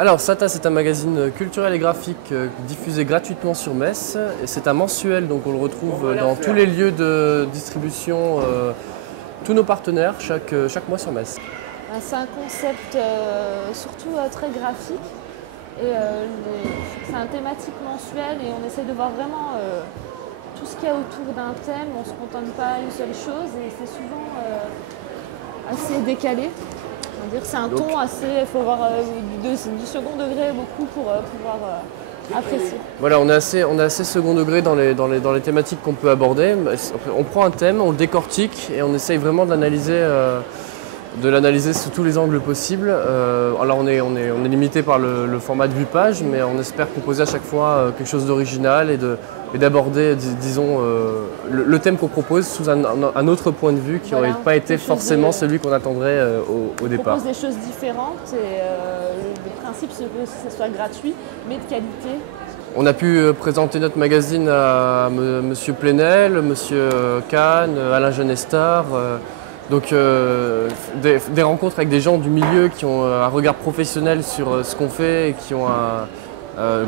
Alors, Sata, c'est un magazine culturel et graphique diffusé gratuitement sur Metz. Et c'est un mensuel, donc on le retrouve dans tous les lieux de distribution, tous nos partenaires, chaque mois sur Metz. C'est un concept surtout très graphique et c'est un thématique mensuel et on essaie de voir vraiment tout ce qu'il y a autour d'un thème. On ne se contente pas à une seule chose et c'est souvent assez décalé. C'est un ton assez, il faut voir du second degré beaucoup pour pouvoir apprécier. Voilà, on est assez second degré dans les thématiques qu'on peut aborder. On prend un thème, on le décortique et on essaye vraiment de l'analyser sous tous les angles possibles. Alors on est limité par le format de 8 pages, mais on espère proposer à chaque fois quelque chose d'original et d'aborder, disons, le thème qu'on propose sous un autre point de vue qui n'aurait pas été forcément celui qu'on attendrait au départ. On propose des choses différentes et le principe c'est que ce soit gratuit, mais de qualité. On a pu présenter notre magazine à Monsieur Plenel, Monsieur Kahn, Alain Genestar. Donc des rencontres avec des gens du milieu qui ont un regard professionnel sur ce qu'on fait et qui ont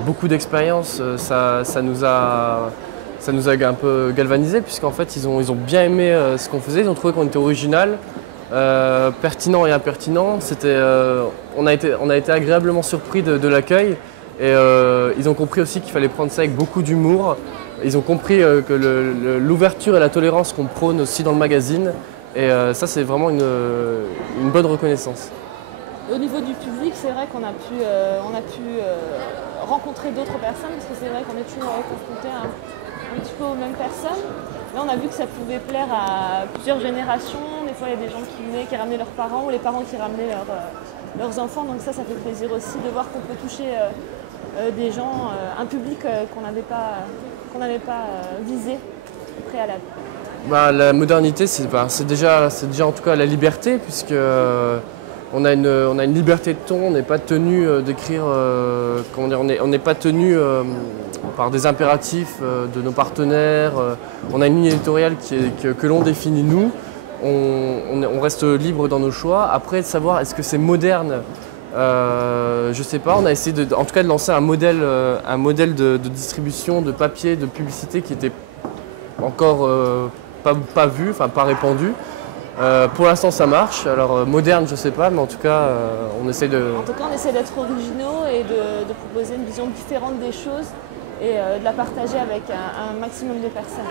beaucoup d'expérience, ça nous a un peu galvanisé puisqu'en fait ils ont bien aimé ce qu'on faisait, ils ont trouvé qu'on était original, pertinent et impertinent. On a été agréablement surpris de l'accueil et ils ont compris aussi qu'il fallait prendre ça avec beaucoup d'humour. Ils ont compris que l'ouverture et la tolérance qu'on prône aussi dans le magazine. Et ça, c'est vraiment une bonne reconnaissance. Au niveau du public, c'est vrai qu'on a pu rencontrer d'autres personnes, parce que c'est vrai qu'on est toujours confronté un petit peu aux mêmes personnes. Là, on a vu que ça pouvait plaire à plusieurs générations. Des fois, il y a des gens qui ramenaient leurs parents, ou les parents qui ramenaient leurs enfants. Donc ça fait plaisir aussi de voir qu'on peut toucher des gens, un public qu'on n'avait pas visé au préalable. La modernité, c'est déjà en tout cas la liberté, puisque on a une liberté de ton, on n'est pas tenu d'écrire, on n'est pas tenu par des impératifs de nos partenaires. On a une ligne éditoriale que l'on définit nous. On reste libre dans nos choix. Après, de savoir est-ce que c'est moderne, je ne sais pas. On a essayé en tout cas de lancer un modèle de distribution, de papier, de publicité qui était encore pas vu, enfin pas répandu. Pour l'instant ça marche, alors moderne je sais pas, mais en tout cas on essaie de... En tout cas on essaie d'être originaux et de proposer une vision différente des choses et de la partager avec un maximum de personnes.